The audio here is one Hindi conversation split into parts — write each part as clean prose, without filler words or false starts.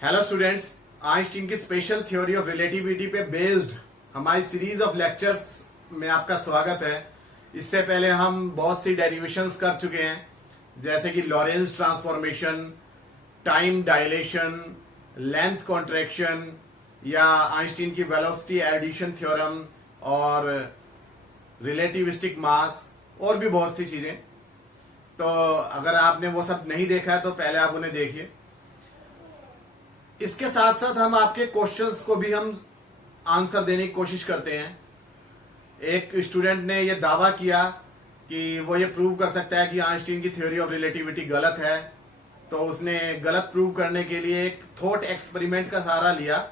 हेलो स्टूडेंट्स, आइंस्टीन की स्पेशल थ्योरी ऑफ रिलेटिविटी पे बेस्ड हमारी सीरीज ऑफ लेक्चर्स में आपका स्वागत है। इससे पहले हम बहुत सी डेरिवेशंस कर चुके हैं, जैसे कि Lorentz transformation, time dilation, length contraction या आइंस्टीन की वेलोसिटी एडिशन थ्योरम और रिलेटिविस्टिक मास और भी बहुत सी चीजें। तो अगर आपने वो सब नहीं देखा है तो पहले आप उन्हें देखिए। इसके साथ साथ हम आपके क्वेश्चंस को भी हम आंसर देने की कोशिश करते हैं। एक स्टूडेंट ने यह दावा किया कि वो ये प्रूव कर सकता है कि आइंस्टीन की थ्योरी ऑफ रिलेटिविटी गलत है, तो उसने गलत प्रूव करने के लिए एक थॉट एक्सपेरिमेंट का सहारा लिया।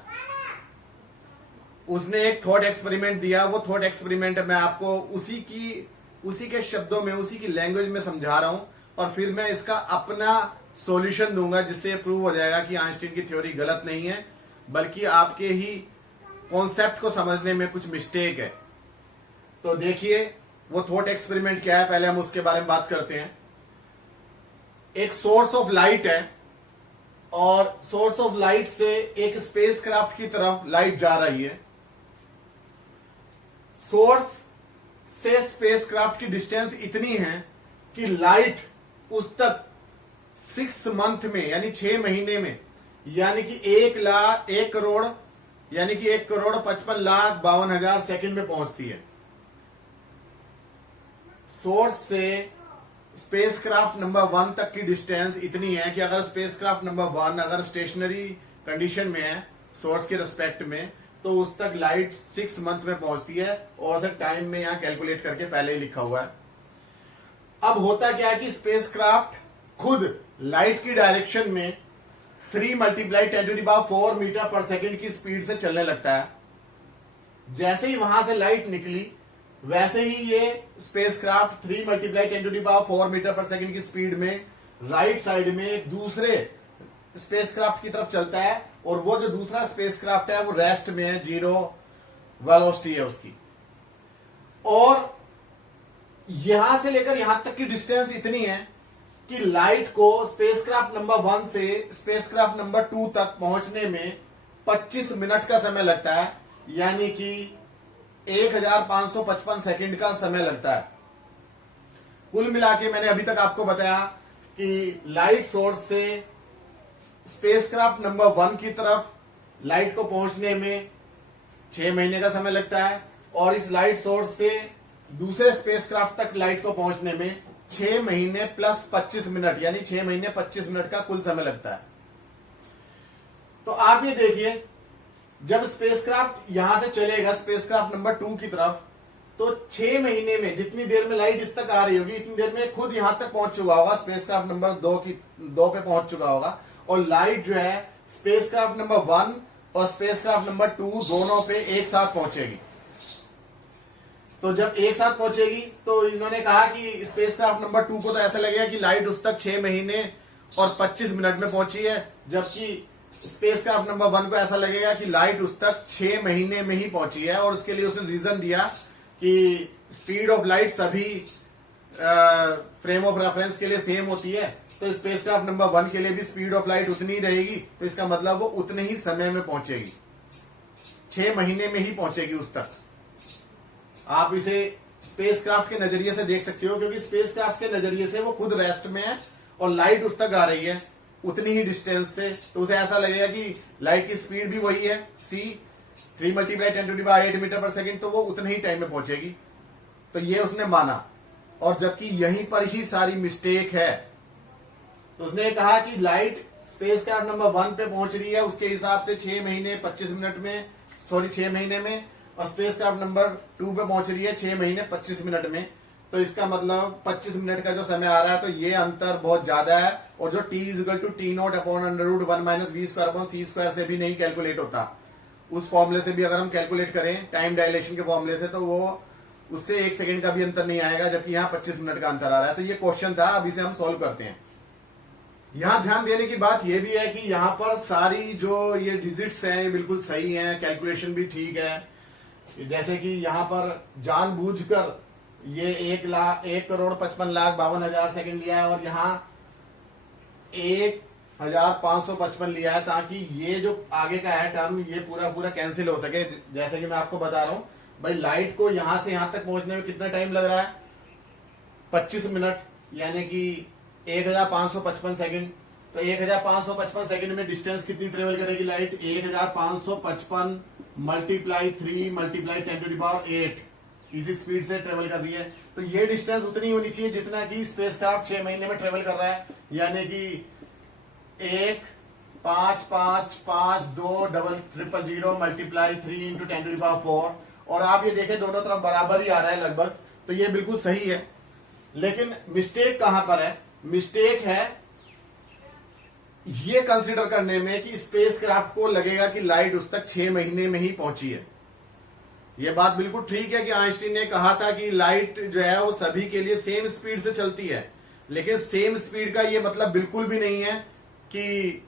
उसने एक थॉट एक्सपेरिमेंट दिया। वो थॉट एक्सपेरिमेंट मैं आपको उसी के शब्दों में, उसी की लैंग्वेज में समझा रहा हूं और फिर मैं इसका अपना सॉल्यूशन दूंगा, जिससे प्रूव हो जाएगा कि आइंस्टीन की थ्योरी गलत नहीं है, बल्कि आपके ही कॉन्सेप्ट को समझने में कुछ मिस्टेक है। तो देखिए वो थॉट एक्सपेरिमेंट क्या है, पहले हम उसके बारे में बात करते हैं। एक सोर्स ऑफ लाइट है और सोर्स ऑफ लाइट से एक स्पेसक्राफ्ट की तरफ लाइट जा रही है। सोर्स से स्पेसक्राफ्ट की डिस्टेंस इतनी है कि लाइट उस तक 6 मंथ में, यानी 6 महीने में, यानी कि 1 करोड़ यानी कि 1,55,52,000 सेकंड में पहुंचती है। सोर्स से स्पेसक्राफ्ट नंबर 1 तक की डिस्टेंस इतनी है कि अगर स्पेसक्राफ्ट नंबर 1 अगर स्टेशनरी कंडीशन में है सोर्स के रिस्पेक्ट में, तो उस तक लाइट 6 मंथ में पहुंचती है। और सर टाइम में यहां कैलकुलेट करके पहले ही लिखा हुआ है। अब होता क्या है कि स्पेसक्राफ्ट खुद लाइट की डायरेक्शन में 3 × 10⁴ मीटर पर सेकंड की स्पीड से चलने लगता है। जैसे ही वहां से लाइट निकली, वैसे ही ये स्पेसक्राफ्ट 3 × 10⁴ मीटर पर सेकंड की स्पीड में राइट साइड में एक दूसरे स्पेसक्राफ्ट की तरफ चलता है, और वो जो दूसरा स्पेसक्राफ्ट है वो रेस्ट में है, 0 वेलोसिटी है उसकी। और यहां से लेकर यहां तक की डिस्टेंस इतनी है कि लाइट को स्पेसक्राफ्ट नंबर 1 से स्पेसक्राफ्ट नंबर 2 तक पहुंचने में 25 मिनट का समय लगता है, यानी कि 1555 सेकंड का समय लगता है। कुल मिला के मैंने अभी तक आपको बताया कि लाइट सोर्स से स्पेसक्राफ्ट नंबर 1 की तरफ लाइट को पहुंचने में 6 महीने का समय लगता है, और इस लाइट सोर्स से दूसरे स्पेसक्राफ्ट तक लाइट को पहुंचने में 6 महीने प्लस 25 मिनट, यानी 6 महीने 25 मिनट का कुल समय लगता है। तो आप ये देखिए, जब स्पेसक्राफ्ट यहां से चलेगा स्पेसक्राफ्ट नंबर 2 की तरफ, तो 6 महीने में जितनी देर में लाइट इस तक आ रही होगी, इतनी देर में खुद यहां तक पहुंच चुका होगा, स्पेसक्राफ्ट नंबर 2 पे पहुंच चुका होगा। और लाइट जो है स्पेसक्राफ्ट नंबर 1 और स्पेसक्राफ्ट नंबर 2 दोनों पे एक साथ पहुंचेगी। तो जब एक साथ पहुंचेगी तो इन्होंने कहा कि स्पेसक्राफ्ट नंबर 2 को तो ऐसा लगेगा कि लाइट उस तक 6 महीने और 25 मिनट में पहुंची है, जबकि स्पेसक्राफ्ट नंबर 1 को ऐसा लगेगा कि लाइट उस तक 6 महीने में ही पहुंची है। और उसके लिए उसने रीजन दिया कि स्पीड ऑफ लाइट सभी फ्रेम ऑफ रेफरेंस के लिए सेम होती है, तो स्पेसक्राफ्ट नंबर 1 के लिए भी स्पीड ऑफ लाइट उतनी ही रहेगी, तो इसका मतलब वो उतने ही समय में पहुंचेगी, 6 महीने में ही पहुंचेगी उस तक। आप इसे स्पेसक्राफ्ट के नजरिए से देख सकते हो, क्योंकि स्पेसक्राफ्ट के नजरिए से वो खुद रेस्ट में है और लाइट उस तक आ रही है उतनी ही डिस्टेंस से, तो उसे ऐसा लगेगा कि लाइट की स्पीड भी वही है, c 3 × 10⁸ मीटर पर सेकंड, तो वो उतने ही टाइम में पहुंचेगी। तो ये उसने माना, और जबकि यहीं पर ही सारी मिस्टेक है। तो उसने कहा कि लाइट स्पेसक्राफ्ट नंबर 1 पे पहुंच रही है उसके हिसाब से 6 महीने 25 मिनट में, 6 महीने में, और स्पेसक्राफ्ट नंबर 2 पे पहुंच रही है 6 महीने 25 मिनट में। तो इसका मतलब 25 मिनट का जो समय आ रहा है, तो ये अंतर बहुत ज्यादा है, और जो t = T0/√1 - v²/c² से भी नहीं कैलकुलेट होता। उस फॉर्मूले से भी अगर हम कैलकुलेट करें टाइम डायलेशन के फॉर्मूले से, तो वो उससे 1 सेकंड का भी अंतर नहीं आएगा, जबकि यहाँ 25 मिनट का अंतर आ रहा है। तो ये क्वेश्चन था, अब इसे हम सॉल्व करते हैं। यहां ध्यान देने की बात यह भी है कि यहां पर सारी जो ये डिजिट्स हैं ये बिल्कुल सही हैं, कैलकुलेशन भी ठीक है। जैसे कि यहां पर जानबूझकर ये 1,55,52,000 सेकंड लिया है, और यहां 1 1555 लिया है ताकि ये जो आगे का है टर्म ये पूरा पूरा कैंसिल हो सके। जैसे कि मैं आपको बता रहा हूं भाई, लाइट को यहां से यहां तक पहुंचने में कितना टाइम लग रहा है, 25 मिनट, यानी कि 1555 सेकंड। तो 1555 सेकंड में डिस्टेंस कितनी ट्रेवल करेगी लाइट, 1555 मल्टीप्लाई 3 मल्टीप्लाई 10⁸ इसी स्पीड से ट्रेवल कर रही है। तो ये डिस्टेंस उतनी होनी चाहिए जितना कि स्पेसक्राफ्ट 6 महीने में ट्रेवल कर रहा है, यानी कि 155520000 मल्टीप्लाई 3 इंटू 10⁴। और आप ये देखें दोनों तरफ बराबर ही आ रहा है लगभग, तो ये बिल्कुल सही है। लेकिन मिस्टेक कहां पर है, मिस्टेक है ये कंसीडर करने में कि स्पेसक्राफ्ट को लगेगा कि लाइट उस तक 6 महीने में ही पहुंची है। यह बात बिल्कुल ठीक है कि आइंस्टीन ने कहा था कि लाइट जो है वो सभी के लिए सेम स्पीड से चलती है, लेकिन सेम स्पीड का ये मतलब बिल्कुल भी नहीं है कि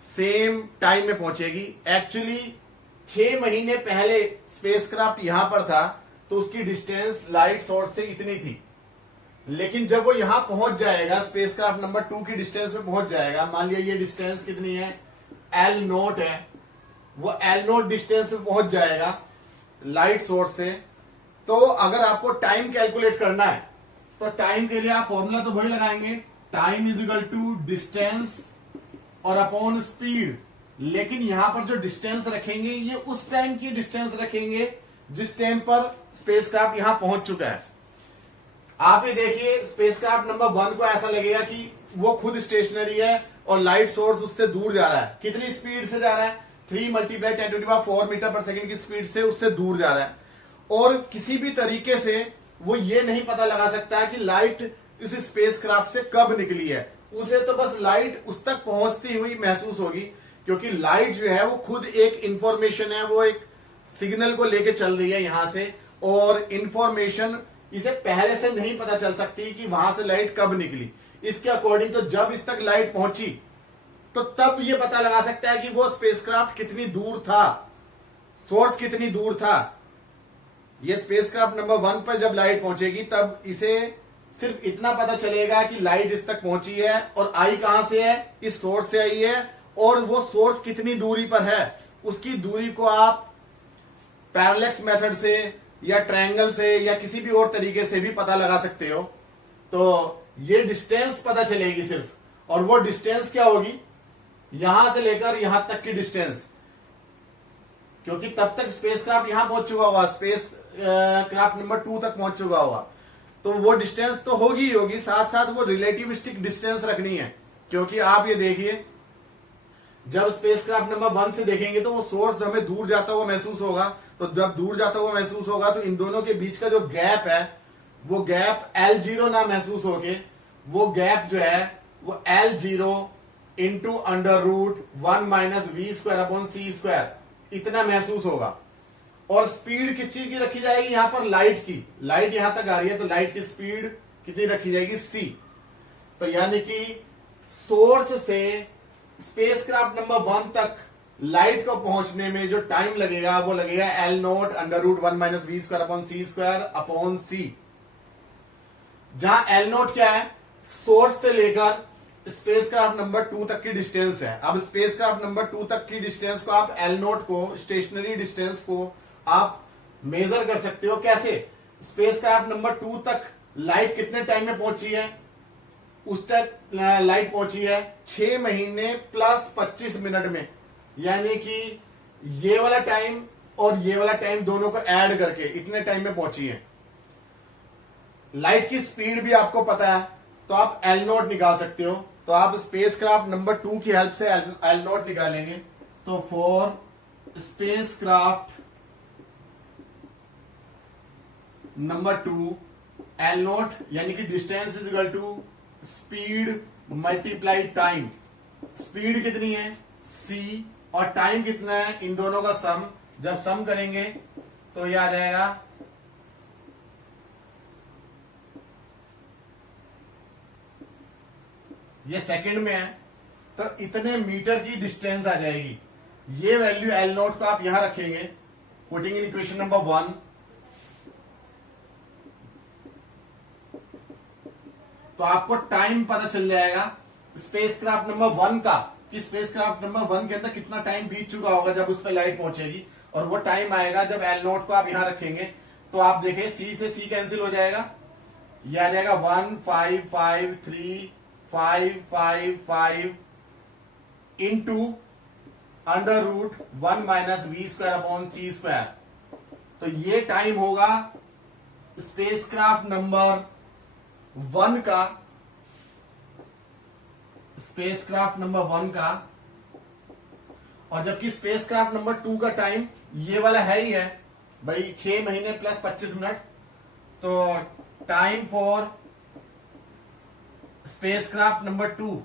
सेम टाइम में पहुंचेगी। एक्चुअली 6 महीने पहले स्पेसक्राफ्ट यहां पर था तो उसकी डिस्टेंस लाइट सोर्स से इतनी थी, लेकिन जब वो यहां पहुंच जाएगा, स्पेसक्राफ्ट नंबर 2 की डिस्टेंस पे पहुंच जाएगा, मान लिया ये डिस्टेंस कितनी है, L0 है, वो L0 डिस्टेंस पे पहुंच जाएगा लाइट सोर्स से। तो अगर आपको टाइम कैलकुलेट करना है तो टाइम के लिए आप फॉर्मूला तो वही लगाएंगे, time is equal to distance और अपॉन स्पीड। लेकिन यहां पर जो डिस्टेंस रखेंगे ये उस टाइम की डिस्टेंस रखेंगे जिस टाइम पर स्पेसक्राफ्ट यहां पहुंच चुका है। आप ये देखिए स्पेसक्राफ्ट नंबर 1 को ऐसा लगेगा कि वो खुद स्टेशनरी है और लाइट सोर्स उससे दूर जा रहा है। कितनी स्पीड से जा रहा है, 3 मल्टीप्लाई 10⁴ मीटर पर सेकंड की स्पीड से उससे दूर जा रहा है। और किसी भी तरीके से वो ये नहीं पता लगा सकता है कि लाइट इस स्पेसक्राफ्ट से कब निकली है। उसे तो बस लाइट उस तक पहुंचती हुई महसूस होगी, क्योंकि लाइट जो है वो खुद एक इंफॉर्मेशन है, वो एक सिग्नल को लेके चल रही है यहां से, और इंफॉर्मेशन इसे पहले से नहीं पता चल सकती कि वहां से लाइट कब निकली। इसके अकॉर्डिंग तो जब इस तक लाइट पहुंची तो तब ये पता लगा सकता है कि वो स्पेसक्राफ्ट कितनी दूर था, सोर्स कितनी दूर था। ये स्पेसक्राफ्ट नंबर 1 पर जब लाइट पहुंचेगी तब इसे सिर्फ इतना पता चलेगा कि लाइट इस तक पहुंची है और आई कहां से है, इस सोर्स से आई है, और वो सोर्स कितनी दूरी पर है उसकी दूरी को आप पैरेलैक्स मेथड से या ट्रायंगल से या किसी भी और तरीके से भी पता लगा सकते हो। तो ये डिस्टेंस पता चलेगी सिर्फ, और वो डिस्टेंस क्या होगी, यहां से लेकर यहां तक की डिस्टेंस, क्योंकि तब तक स्पेसक्राफ्ट यहां पहुंच चुका होगा, स्पेस क्राफ्ट नंबर 2 तक पहुंच चुका होगा, तो वो डिस्टेंस तो होगी ही होगी, साथ साथ वो रिलेटिविस्टिक डिस्टेंस रखनी है। क्योंकि आप ये देखिए जब स्पेसक्राफ्ट नंबर 1 से देखेंगे तो वो सोर्स हमें दूर जाता हुआ महसूस होगा, तो जब दूर जाता हुआ महसूस होगा तो इन दोनों के बीच का जो गैप है वो गैप L0 ना महसूस होके वो गैप जो है वो L0 इंटू √1 - v²/c² इतना महसूस होगा। और स्पीड किस चीज की रखी जाएगी, यहां पर लाइट की, लाइट यहां तक आ रही है तो लाइट की स्पीड कितनी रखी जाएगी, c। तो यानी कि सोर्स से स्पेसक्राफ्ट नंबर 1 तक लाइट को पहुंचने में जो टाइम लगेगा वो लगेगा L0 √1 - v²/c²/c। जहां L0 क्या है, सोर्स से लेकर स्पेसक्राफ्ट नंबर 2 तक की डिस्टेंस है। अब स्पेसक्राफ्ट नंबर 2 तक की डिस्टेंस को आप L0 को, स्टेशनरी डिस्टेंस को आप मेजर कर सकते हो। कैसे, स्पेसक्राफ्ट नंबर 2 तक लाइट कितने टाइम में पहुंची है, उस तक लाइट पहुंची है 6 महीने प्लस 25 मिनट में, यानी कि ये वाला टाइम और ये वाला टाइम दोनों को ऐड करके इतने टाइम में पहुंची है। लाइट की स्पीड भी आपको पता है तो आप L0 निकाल सकते हो। तो आप स्पेसक्राफ्ट नंबर 2 की हेल्प से L0 निकालेंगे। तो फॉर स्पेसक्राफ्ट नंबर 2 L0 यानी कि distance is equal to speed multiply time. Speed कितनी है c और टाइम कितना है, इन दोनों का सम। जब सम करेंगे तो ये आ जाएगा ये सेकंड में है तो इतने मीटर की डिस्टेंस आ जाएगी। ये वैल्यू L0 को आप यहां रखेंगे, पुटिंग इन इक्वेशन नंबर 1। तो आपको टाइम पता चल जाएगा स्पेसक्राफ्ट नंबर 1 का कि स्पेसक्राफ्ट नंबर 1 के अंदर कितना टाइम बीत चुका होगा जब उस पर लाइट पहुंचेगी, और वो टाइम आएगा जब एल नोट को आप यहां रखेंगे। तो आप देखें सी से सी कैंसिल हो जाएगा, यह आ जाएगा 1553 into under root 1 minus v square upon c square. तो ये टाइम होगा स्पेसक्राफ्ट नंबर 1 का, स्पेसक्राफ्ट नंबर 1 का। और जबकि स्पेसक्राफ्ट नंबर 2 का टाइम ये वाला है ही है भाई, 6 महीने प्लस 25 मिनट। तो टाइम फॉर स्पेसक्राफ्ट नंबर 2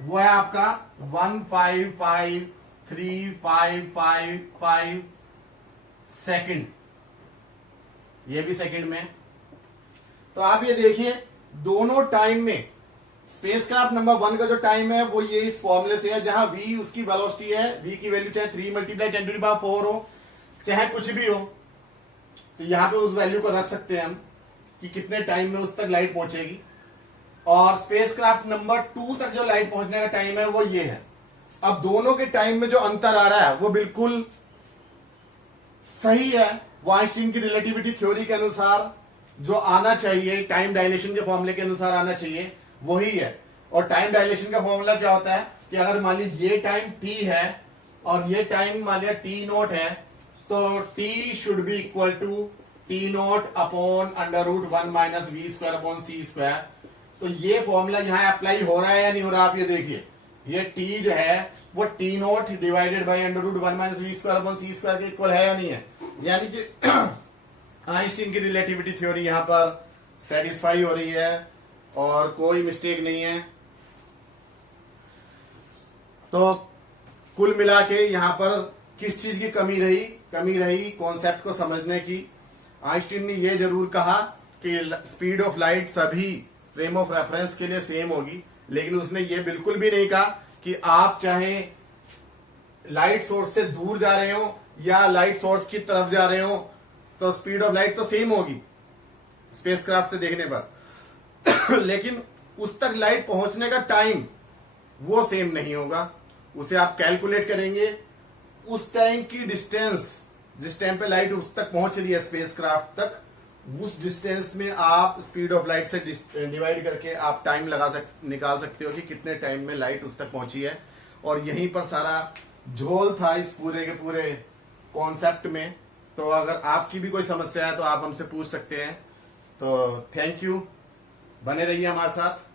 वो है आपका 155355 सेकंड, ये भी सेकंड में। तो आप ये देखिए दोनों टाइम में स्पेसक्राफ्ट नंबर 1 का जो टाइम है वो ये इस फॉर्मूले से है, जहां v उसकी वेलोसिटी है, v की वैल्यू चाहे 3 मल्टीप्लाई 10⁴ हो, चाहे कुछ भी हो, तो यहां पे उस वैल्यू को रख सकते हैं हम कि कितने टाइम में उस तक लाइट पहुंचेगी। और स्पेसक्राफ्ट नंबर 2 तक जो लाइट पहुंचने का टाइम है वो ये है। अब दोनों के टाइम में जो अंतर आ रहा है वो बिल्कुल सही है, वो आइंस्टीन की रिलेटिविटी थ्योरी के अनुसार जो आना चाहिए, टाइम डायलेशन के फॉर्मूले के अनुसार आना चाहिए, वही है। और टाइम डायलेशन का फॉर्मूला क्या होता है कि अगर मान लीजिए ये टाइम t है और ये टाइम मान लिया t0 है, तो t should be equal to t0 upon under root 1 minus v square upon c square. तो ये फॉर्मूला यहां अप्लाई हो रहा है या नहीं हो रहा, आप ये देखिए, ये t जो है वो t0 divided by under root 1 minus v square upon c square के इक्वल है या नहीं है। यानी कि आइंस्टीन की रिलेटिविटी थ्योरी यहां पर सेटिस्फाई हो रही है और कोई मिस्टेक नहीं है। तो कुल मिला के यहां पर किस चीज की कमी रही कॉन्सेप्ट को समझने की। आइंस्टीन ने यह जरूर कहा कि स्पीड ऑफ लाइट सभी फ्रेम ऑफ रेफरेंस के लिए सेम होगी, लेकिन उसने ये बिल्कुल भी नहीं कहा कि आप चाहे लाइट सोर्स से दूर जा रहे हो या लाइट सोर्स की तरफ जा रहे हो तो स्पीड ऑफ लाइट तो सेम होगी स्पेसक्राफ्ट से देखने पर लेकिन उस तक लाइट पहुंचने का टाइम वो सेम नहीं होगा। उसे आप कैलकुलेट करेंगे, उस टाइम की डिस्टेंस, जिस टाइम पे लाइट उस तक पहुंच रही है स्पेसक्राफ्ट तक, उस डिस्टेंस में आप स्पीड ऑफ लाइट से डिवाइड करके आप टाइम निकाल सकते हो कि कितने टाइम में लाइट उस तक पहुंची है। और यहीं पर सारा झोल था इस पूरे के पूरे कॉन्सेप्ट में। तो अगर आपकी भी कोई समस्या है तो आप हमसे पूछ सकते हैं। तो थैंक यू, बने रहिए हमारे साथ।